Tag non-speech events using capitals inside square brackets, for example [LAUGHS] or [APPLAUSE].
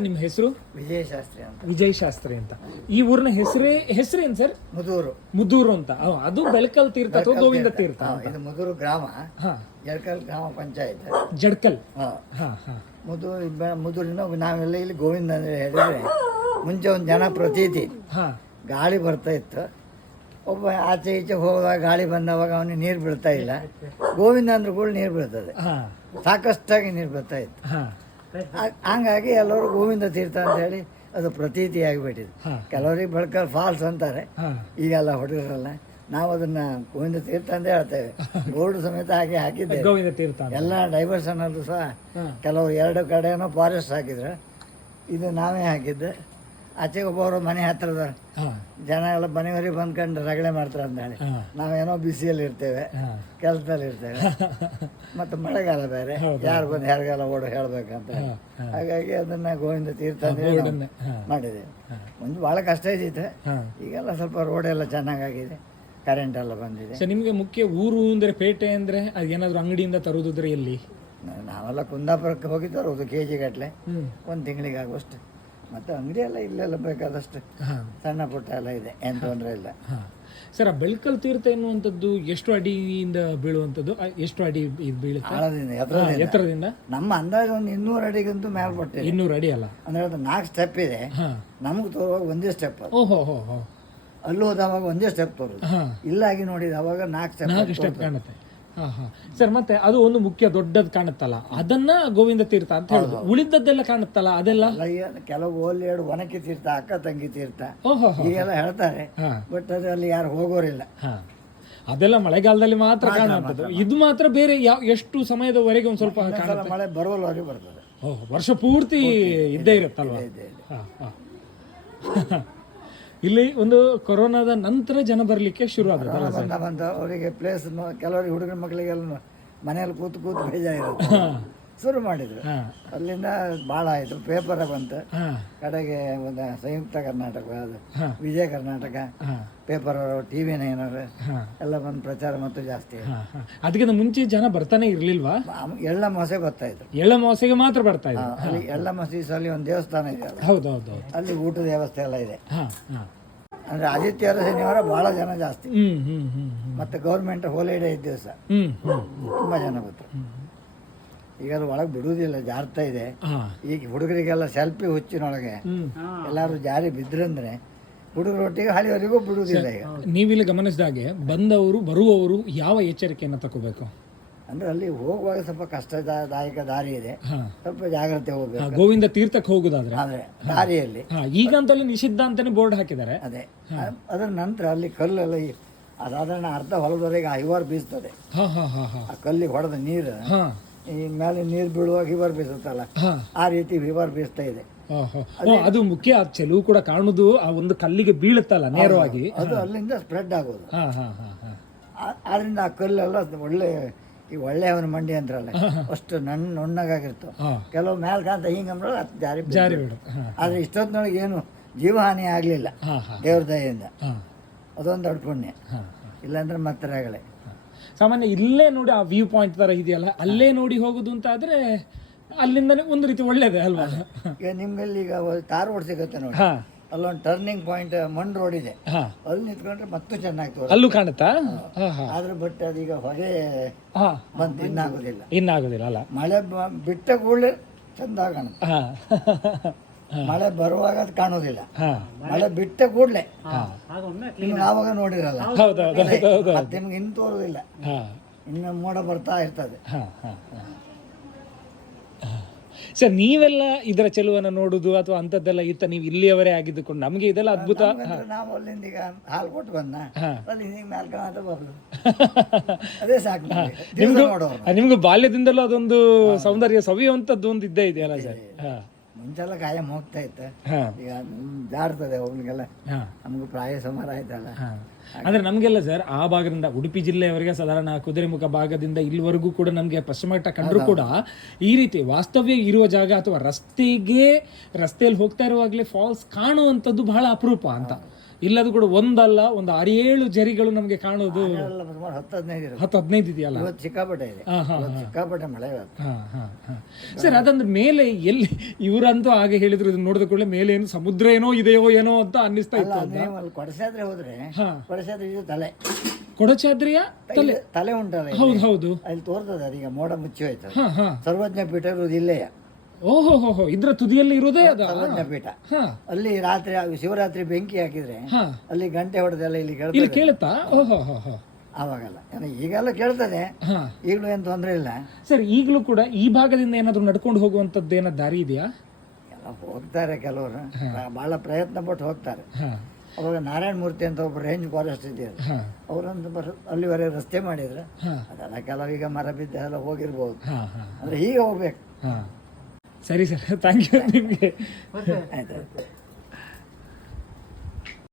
ನಿಮ್ಮ ಹೆಸರು? ವಿಜಯ ಶಾಸ್ತ್ರಿ ಅಂತ. ವಿಜಯ್ ಶಾಸ್ತ್ರಿ ಅಂತ. ಈ ಊರಿನ ಹೆಸರೇ ಹೆಸರೇನ್ ಸರ್? ಮುದೂರು. ಮುದೂರು ಅಂತ. ಅದು ಬೆಳಕಲ್ ತೀರ್ಥ ಅಥವಾ ಗೋವಿಂದ ತೀರ್ಥ. ಹಾ, ಇದು ಮುದೂರು ಗ್ರಾಮ. ಹಾ. ಜಡ್ಕಲ್ ಗ್ರಾಮ ಪಂಚಾಯತ್. ಜಡ್ಕಲ್? ಹಾ. ಹಾ ಹಾ. ಮುದೂರು ಮುದೂರಿನ ನಾವೆಲ್ಲ ಇಲ್ಲಿ ಗೋವಿಂದ ಅಂದ್ರೆ ಹೇಳಿದ್ರೆ ಮುಂಚೆ ಒಂದು ಜನ ಪ್ರತೀತಿ. ಹಾ. ಗಾಳಿ ಬರ್ತಾ ಇತ್ತು. ಒಬ್ಬ ಆಚೆ ಈಚೆ ಹೋಗುವಾಗ ಗಾಳಿ ಬಂದವಾಗ ಅವನಿಗೆ ನೀರು ಬೀಳ್ತಾ ಇಲ್ಲ. ಗೋವಿಂದ ಅಂದ್ರೆ ಕೂಡ ನೀರು ಬೀಳ್ತದೆ. ಹಾ. ಸಾಕಷ್ಟಾಗಿ ನೀರು ಬರ್ತಾ ಇತ್ತು. ಹಾ. ಹಂಗಾಗಿ ಎಲ್ಲರೂ ಗೋವಿಂದ ತೀರ್ಥ ಅಂತ ಹೇಳಿ ಅದು ಪ್ರತೀತಿ ಆಗಿಬಿಟ್ಟಿದೆ. ಕೆಲವರಿಗೆ ಬೆಳಕಲ್ ಫಾಲ್ಸ್ ಅಂತಾರೆ. ಈಗೆಲ್ಲ ಹುಡುಗರಲ್ಲ ನಾವು ಅದನ್ನ ಗೋವಿಂದ ತೀರ್ಥ ಅಂತ ಹೇಳ್ತೇವೆ. ಗೋಲ್ಡ್ ಸಮೇತ ಹಾಗೆ ಹಾಕಿದ್ದೆ ಗೋವಿಂದ ತೀರ್ಥ. ಎಲ್ಲ ಡೈವರ್ಷನ್ ಅಲ್ಲೂ ಸಹ ಕೆಲವು ಕೆಲವರು ಎರಡು ಕಡೆನೂ ಫಾರೆಸ್ಟ್ ಹಾಕಿದ್ರು. ಇದು ನಾವೇ ಹಾಕಿದ್ದು. ಆಚೆಗೆ ಒಬ್ಬರು ಮನೆ ಹತ್ರದ ಜನ ಎಲ್ಲ ಮನೆಯವರಿಗೆ ಬಂದ್ಕೊಂಡು ರಗಳೆ ಮಾಡ್ತಾರೆ ಅಂತ ಹೇಳಿ ನಾವೇನೋ ಬಿಸಿಯಲ್ಲಿ ಇರ್ತೇವೆ ಕೆಲಸದಲ್ಲಿ ಇರ್ತೇವೆ. [LAUGHS] ಮತ್ತು ಮಳೆಗಾಲ ಬೇರೆ. ಯಾರು ಬಂದು ಯಾರಿಗೆಲ್ಲ ಓಡ ಹೇಳ್ಬೇಕಂತ ಹೇಳಿ. ಹಾಗಾಗಿ ಅದನ್ನ ಗೋವಿಂದ ತೀರ್ಥ ಮಾಡಿದೆ ಮುಂದೆ ಭಾಳ ಕಷ್ಟ ಇದ್ದಿತ್ತು. ಈಗೆಲ್ಲ ಸ್ವಲ್ಪ ರೋಡ್ ಎಲ್ಲ ಚೆನ್ನಾಗಾಗಿದೆ ಕರೆಂಟ್ ಎಲ್ಲ ಬಂದಿದೆ. ಸೊ ನಿಮಗೆ ಮುಖ್ಯ ಊರು ಅಂದ್ರೆ ಪೇಟೆ ಅಂದ್ರೆ ಅದು ಏನಾದ್ರು ಅಂಗಡಿಯಿಂದ ತರುವುದಿದ್ರೆ ಎಲ್ಲಿ? ನಾವೆಲ್ಲ ಕುಂದಾಪುರಕ್ಕೆ ಹೋಗಿ ತರೋದು ಕೆ ಜಿ ಗಟ್ಟಲೆ ಒಂದು ತಿಂಗಳಿಗೆ ಆಗುವಷ್ಟು ಮತ್ತು ಅಂಗಡಿ ಎಲ್ಲ ಇಲ್ಲೆಲ್ಲ ಬೇಕಾದಷ್ಟು ಸಣ್ಣ ಪುಟ್ಟ ಎಲ್ಲ ಇದೆ ಏನ್ ತೊಂದರೆ ಇಲ್ಲ. ಸರ್ ಆ ಬೆಳ್ಕಲ್ ತೀರ್ಥ ಎನ್ನುವಂಥದ್ದು ಎಷ್ಟು ಅಡಿಯಿಂದ ಬೀಳುವಂಥದ್ದು? ಆ, ಎಷ್ಟು ಅಡಿ ಇದು ಬೀಳುತ್ತೆ? ಆಳದಿಂದ ಎತ್ತರದಿಂದ. ಎತ್ತರದಿಂದ? ನಮ್ಮ ಅಂದಾಜು ಒಂದು ಇನ್ನೂರು ಅಡಿಗಂತೂ ಮೇಲ್ಪಟ್ಟಿದೆ ಇನ್ನೂರು ಅಡಿ ಅಲ್ಲ? ಅಂದ್ರೆ ಅದು ನಾಲ್ಕು ಸ್ಟೆಪ್ ಇದೆ. ಹಾ. ನಮಗೆ ತೋರುವಾಗ ಒಂದೇ ಸ್ಟೆಪ್ ಅದು. ಓಹೋ ಹೋ ಹೋ. ಅಲ್ಲಿ ಹೋದವಾಗ ಒಂದೇ ಸ್ಟೆಪ್ ತೋರುದು. ಹಾ. ಇಲ್ಲಾಗಿ ನೋಡಿದ ಅವಾಗ ನಾಲ್ಕು ಸ್ಟೆಪ್ ನಾಲ್ಕು ಸ್ಟೆಪ್ ಕಾಣುತ್ತೆ. ಹಾ ಹಾ ಸರ್ ಮತ್ತೆ ಅದು ಒಂದು ಮುಖ್ಯ ದೊಡ್ಡದ್ ಕಾಣುತ್ತಲ್ಲ. ಅದನ್ನ ಗೋವಿಂದ ತೀರ್ಥ ಅಂತ ಹೇಳುದು. ಉಳಿದದ್ದೆಲ್ಲ ಕಾಣುತ್ತಲ್ಲ ಅದೆಲ್ಲ? ಕೆಲವು ಓಲಿ ಎರಡು ಒನಕೆ ತೀರ್ಥ ಅಕ್ಕ ತಂಗಿ ತೀರ್ಥ. ಓಹೋ ಹೀಗೆಲ್ಲ ಹೇಳ್ತಾರೆ. ಹಾ. ಬಟ್ ಅದ್ರಲ್ಲಿ ಅಲ್ಲಿ ಯಾರು ಹೋಗೋರಿಲ್ಲ. ಹಾ. ಅದೆಲ್ಲ ಮಳೆಗಾಲದಲ್ಲಿ ಮಾತ್ರ ಕಾಣುವಂಥದ್ದು. ಇದು ಮಾತ್ರ ಬೇರೆ ಯಾವ ಎಷ್ಟು ಸಮಯದವರೆಗೆ ಒಂದು ಸ್ವಲ್ಪ ಕಾಣ ಮಳೆ ಬರುವಲ್ಲವರೆಗೆ ಬರ್ತದೆ. ಓಹ್ ವರ್ಷ ಪೂರ್ತಿ ಇದ್ದೇ ಇರುತ್ತಲ್ವಾ? ಇದೆ ಇದೆ ಹಾ, ಹಾ. [LAUGHS] ಇಲ್ಲಿ ಒಂದು ಕೊರೋನಾದ ನಂತರ ಜನ ಬರ್ಲಿಕ್ಕೆ ಶುರು ಆದ್ರೆ ಬಂದ ಬಂದ ಅವರಿಗೆ ಪ್ಲೇಸ್ ಕೆಲವರಿಗೆ ಹುಡುಗನ ಮಕ್ಕಳಿಗೆಲ್ಲ ಮನೆಯಲ್ಲಿ ಕೂತು ಕೂತು ಬೇಜಾರಿರುತ್ತೆ. ಶುರು ಮಾಡಿದ್ರು. ಅಲ್ಲಿಂದ ಭಾಳ ಆಯಿತು. ಪೇಪರ್ ಬಂತು. ಕಡೆಗೆ ಒಂದು ಸಂಯುಕ್ತ ಕರ್ನಾಟಕ ಅದು. ವಿಜಯ ಕರ್ನಾಟಕ ಪೇಪರ್ ಅವರು ಟಿ ವಿ ನೈನವರು ಎಲ್ಲ ಬಂದು ಪ್ರಚಾರ ಮತ್ತು ಜಾಸ್ತಿ ಅದಕ್ಕಿಂತ ಮುಂಚೆ ಜನ ಬರ್ತಾನೆ ಇರ್ಲಿಲ್ವಾ? ಎಳ್ಳ ಮಾಸೆ ಬರ್ತಾ ಇದ್ರು. ಎಳ್ಳ ಮೋಸೆಗೆ ಮಾತ್ರ ಬರ್ತಾ ಇದ್ರು. ಅಲ್ಲಿ ಎಳ್ಳ ಅಲ್ಲಿ ಒಂದು ದೇವಸ್ಥಾನ ಇದೆ ಹೌದು ಹೌದು ಅಲ್ಲಿ ಊಟದ ವ್ಯವಸ್ಥೆ ಎಲ್ಲ ಇದೆ. ಅಂದರೆ ಆದಿತ್ಯ ಶನಿವಾರ ಭಾಳ ಜನ ಜಾಸ್ತಿ. ಮತ್ತೆ ಗೌರ್ಮೆಂಟ್ ಹೋಲಿಡೇ ಇದ್ದ ದಿವಸ. ತುಂಬಾ ಜನ ಬರ್ತಾರೆ. ಈಗ ಅದು ಒಳಗೆ ಬಿಡುವುದಿಲ್ಲ ಜಾರ್ತಾ ಇದೆ. ಈಗ ಹುಡುಗರಿಗೆಲ್ಲ ಸೆಲ್ಫಿ ಹುಚ್ಚಿನೊಳಗೆ ಎಲ್ಲಾರು ಎಲ್ಲರೂ ಜಾರಿ ಬಿದ್ರಂದ್ರೆ ಹುಡುಗರೊಟ್ಟಿಗೆ ಹಳಿಯವರಿಗೂ ಬಿಡುವುದಿಲ್ಲ ಈಗ. ನೀವಿಲ್ಲಿ ಗಮನಿಸಿದಾಗೆ ಬಂದವರು ಬರುವವರು ಯಾವ ಎಚ್ಚರಿಕೆಯನ್ನು ತಗೋಬೇಕು ಅಂದ್ರೆ ಅಲ್ಲಿ ಹೋಗುವಾಗ ಸ್ವಲ್ಪ ಕಷ್ಟದಾಯಕ ದಾರಿ ಇದೆ. ಸ್ವಲ್ಪ ಜಾಗ್ರತೆ ಹೋಗಬೇಕು. ಗೋವಿಂದ ತೀರ್ಥಕ್ಕೆ ಹೋಗುದಾದ್ರೆ? ಆದರೆ ದಾರಿಯಲ್ಲಿ ಈಗಂತಲ್ಲಿ ನಿಷಿದ್ಧ ಅಂತಾನೆ ಬೋರ್ಡ್ ಹಾಕಿದ್ದಾರೆ. ಅದೇ. ಅದರ ನಂತರ ಅಲ್ಲಿ ಕಲ್ಲೆಲ್ಲ ಸಾಧಾರಣ ಅರ್ಧ ಹೊಲದವರೆಗೆ ಐವಾರು ಬೀಸ್ತದೆ. ಆ ಕಲ್ಲಿಗೆ ಹೊಡೆದ ನೀರು. ಈ ಮೇಲೆ ನೀರು ಬೀಳುವಾಗ ಹಿವರ್ ಬೀಸುತ್ತಲ್ಲ? ಆ ರೀತಿ ವಿವರ್ ಬೀಸ್ತಾ ಇದೆ. ಅದು. ಮುಖ್ಯ. ಆ ಚೆಲುವು ಕೂಡ ಕಾಣುದು ಆ ಒಂದು ಕಲ್ಲಿಗೆ ಬೀಳುತ್ತಲ್ಲ ನೇರವಾಗಿ? ಅದು ಅಲ್ಲಿಂದ ಸ್ಪ್ರೆಡ್ ಆಗೋದು. ಆದ್ರಿಂದ ಆ ಕಲ್ಲೆಲ್ಲ ಒಳ್ಳೆ ಈ ಒಳ್ಳೆಯವನ ಮಂಡಿ ಅಂದ್ರಲ್ಲ ಅಷ್ಟು ನನ್ನ ನುಣ್ಣಗಾಗಿರ್ತವೆ ಕೆಲವು ಮೇಲ್ ಕಾಂತ ಹಿಂಗಂದ್ರೆ ಅದು ಜಾರಿ ಜಾರಿ ಆದ್ರೆ ಇಷ್ಟೊತ್ತಿನೊಳಗೆ ಏನು ಜೀವಹಾನಿ ಆಗಲಿಲ್ಲ. ದೇವ್ರ ದಯೆಯಿಂದ. ಅದೊಂದು ದೊಡ್ಡ ಪುಣ್ಯ. ಇಲ್ಲಾಂದ್ರೆ ಮತ್ತೆ ಆಗಲೇ ಸಾಮಾನ್ಯ ಇಲ್ಲೇ ನೋಡಿ ಆ ವ್ಯೂ ಪಾಯಿಂಟ್ ತರ ಇದೆಯಲ್ಲ ಅಲ್ಲೇ ನೋಡಿ ಹೋಗೋದು ಅಂತ ಆದ್ರೆ ಅಲ್ಲಿಂದನೇ ಒಂದು ರೀತಿ ಒಳ್ಳೇದೇ ಅಲ್ವಾ? ಈಗ ನಿಮ್ಮಲ್ಲಿ ಈಗ ಕಾರ್ ರೋಡ್ ಸಿಗುತ್ತೆ ನೋಡಿ. ಅಲ್ಲೊಂದು ಟರ್ನಿಂಗ್ ಪಾಯಿಂಟ್ ಮಣ್ಣು ರೋಡ್ ಇದೆ. ಹಾ. ಅಲ್ಲಿ ನಿಂತ್ಕೊಂಡ್ರೆ ಮತ್ತೆ ಚೆನ್ನಾಗಿ ತೋರ ಅಲ್ಲೂ ಕಾಣುತ್ತಾ? ಹಾ. ಹಾ ಆದ್ರೆ ಬಟ್ ಅದೀಗ ಹೊಗೆ ಹಾ. ಬಂತು ಇನ್ನಾಗೋದಿಲ್ಲ. ಇನ್ನಾಗೋದಿಲ್ಲ ಅಲ್ಲ. ಮಳೆ ಬ- ಬಿಟ್ಟ ಕೂಡಲೇ ಚಂದ ಕಾಣುತ್ತೆ. ಹಾ. ಮಳೆ ಬರುವಾಗ ಅದು ಕಾಣೋದಿಲ್ಲ ಹಾ. ಮಳೆ ಬಿಟ್ಟ ಕೂಡಲೇ. ನಿಮ್ಗೆ ಆವಾಗ ನೋಡಿರಲ್ಲ. ಹೌದು ಹೌದು ಹೌದು ಹೌದು ಅದು ನಿಮ್ಗೆ ಇನ್ನು ತೋರುದಿಲ್ಲ. ಹಾ. ಇನ್ನು ಮೋಡ ಬರ್ತಾ ಇರ್ತದೆ. ಹಾ ಹಾ ಹಾ. ಸರ್ ನೀವೆಲ್ಲ ಇದರ ಚೆಲುವನ್ನು ನೋಡುದು ಅಥವಾ ಅಂತದ್ದೆಲ್ಲ ಇತ್ತ ನೀವು ಇಲ್ಲಿಯವರೇ ಆಗಿದ್ದುಕೊಂಡು ನಮಗೆ ಇದೆಲ್ಲ ಅದ್ಭುತ ನಮ್ಗಂದ್ರೆ ನಾವು ಅಲ್ಲಿಂದ ಈಗ ಹಾಲು ಕೊಟ್ಟು ಬಂದ. ಅಲ್ಲಿ ಹಿಂಗೆ ಮ್ಯಾಲ್ ಕಾಣತ ಬರೋದು. [LAUGHS] ಅದೇ ಸಾಕು ನಮ್ಗೆ. ದಿವ್ಸ ನಿಮ್ಗೂ ನೋಡೋರು ನಿಮ್ಗೂ ಬಾಲ್ಯದಿಂದಲೂ ಅದೊಂದು ಸೌಂದರ್ಯ ಸವಿಯುವಂತದ್ದು ಒಂದು ಇದ್ದೇ ಇದೆಯಲ್ಲ ಸರ್? ಹಾ. ಮುಂಚೆಲ್ಲ ಗಾಯ ಹೋಗ್ತಾ ಇತ್ತು. ಈಗ ಜಾರ್ತದೆ ಅವ್ನಿಗೆಲ್ಲ ನಮ್ಗೆ ನಮಗೂ ಪ್ರಾಯ ಸಮಾರ ಆಯ್ತಲ್ಲ. ಅಂದ್ರೆ ನಮಗೆಲ್ಲ ಸರ್ ಆ ಭಾಗದಿಂದ ಉಡುಪಿ ಜಿಲ್ಲೆಯವರೆಗೆ ಸಾಧಾರಣ ಕುದುರೆಮುಖ ಭಾಗದಿಂದ ಇಲ್ಲಿವರೆಗೂ ಕೂಡ ನಮಗೆ ಪಶ್ಚಿಮ ಘಟ್ಟ ಕಂಡ್ರು ಕೂಡ ಈ ರೀತಿ ವಾಸ್ತವ್ಯ ಇರುವ ಜಾಗ ಅಥವಾ ರಸ್ತೆಗೆ ರಸ್ತೆಯಲ್ಲಿ ಹೋಗ್ತಾ ಇರುವಾಗಲೇ ಫಾಲ್ಸ್ ಕಾಣುವಂಥದ್ದು ಬಹಳ ಅಪರೂಪ ಅಂತ. ಇಲ್ಲದು ಕೂಡ ಒಂದಲ್ಲ ಒಂದು ಆರೇಳು ಜರಿಗಳು ನಮಗೆ ಕಾಣೋದು. ಸುಮಾರು ಹತ್ತು ಹದಿನೈದು ಇರುತ್ತೆ. ಹತ್ತು ಹದಿನೈದು ಇದೆಯಲ್ಲ? ಇವತ್ತು ಸಿಕ್ಕಾಪಟ್ಟೆ ಇದೆ. ಹಾ, ಹಾ, ಇವತ್ತು ಸಿಕ್ಕಾಪಟ್ಟೆ ಮಳೆ ಇವತ್ತು. ಹಾ, ಹಾ, ಹಾ. ಸರ್ ಅದಂದ್ರೆ ಮೇಲೆ ಎಲ್ಲಿ ಇವರಂತೂ ಹಾಗೆ ಹೇಳಿದ್ರು ಇದನ್ನ ನೋಡಿದ ಕೂಡಲೇ ಮೇಲೆ ಏನು ಸಮುದ್ರ ಏನೋ ಇದೆಯೋ ಏನೋ ಅಂತ ಅನ್ನಿಸ್ತಾ ಅಲ್ಲ ಇತ್ತು ನೀವು ಅಲ್ಲಿ ಕೊಡಸಾದ್ರೆ ಹೋದ್ರೆ ಹಾ. ಕೊಡಸಾದ್ರೆ ಇದು ತಲೆ. ಕೊಡಚಾದ್ರಿಯ? ತಲೆ. ತಲೆ ಉಂಟಲ್ಲ ಇಲ್ಲಿ. ಹೌದು ಹೌದು. ಅಲ್ಲಿ ತೋರ್ತದೆ ಅದೀಗ ಮೋಡ ಮುಚ್ಚಿ ಹೋಯ್ತು ಹಾ ಹಾ. ಸರ್ವಜ್ಞ ಪೀಠ ಇರುವುದು ಇಲ್ಲೆಯ. ಓಹೋ ಹೋ ಹೋ ಇದ್ರ ತುದಿಯಲ್ಲಿ ಇರೋದೇ ಅದ. ಸರ್ವಜ್ಞ ಪೀಠ ಹಾ. ಅಲ್ಲಿ ರಾತ್ರಿ ಶಿವರಾತ್ರಿ ಬೆಂಕಿ ಹಾಕಿದ್ರೆ ಹಾ. ಅಲ್ಲಿ ಗಂಟೆ ಹೊಡೆದೆಲ್ಲ ಇಲ್ಲಿ ಇಲ್ಲಿ ಕೇಳ್ತದೆ ಕೇಳುತ್ತಾ? ಓಹೋ ಹೋ ಹೋ. ಆವಾಗಲ್ಲ. ಅಂದ್ರೆ ಈಗೆಲ್ಲ ಕೇಳ್ತದೆ. ಹಾ. ಈಗಲೂ ಏನು ತೊಂದರೆ ಇಲ್ಲ. ಸರ್ ಈಗಲೂ ಕೂಡ ಈ ಭಾಗದಿಂದ ಏನಾದ್ರು ನಡ್ಕೊಂಡು ಹೋಗುವಂತದ್ದು ಏನೋ ದಾರಿ ಇದೆಯಾ? ಎಲ್ಲ ಹೋಗ್ತಾರೆ ಕೆಲವರು. ಬಹಳ ಪ್ರಯತ್ನ ಪಟ್ಟು ಹೋಗ್ತಾರೆ. ಹಾ. ಅವಾಗ ನಾರಾಯಣ ಮೂರ್ತಿ ಅಂತ ಒಬ್ಬ ರೇಂಜ್ ಫಾರೆಸ್ಟ್ ಇದೆಯಲ್ಲ. ಹಾ. ಅವರೊಂದು ಬರ್ ಅಲ್ಲಿವರೆಗೆ ರಸ್ತೆ ಮಾಡಿದ್ರೆ ಹಾ. ಅದೆಲ್ಲ ಈಗ ಮರ ಬಿದ್ದ ಎಲ್ಲ ಹೋಗಿರ್ಬೋದು. ಹಾ ಹಾ. ಅಂದ್ರೆ ಹೀಗೆ ಹೋಗ್ಬೇಕು. ಹಾ. ಸರಿ ಸರ್ ಥ್ಯಾಂಕ್ ಯು ನಿಮಗೆ ಆಯ್ತು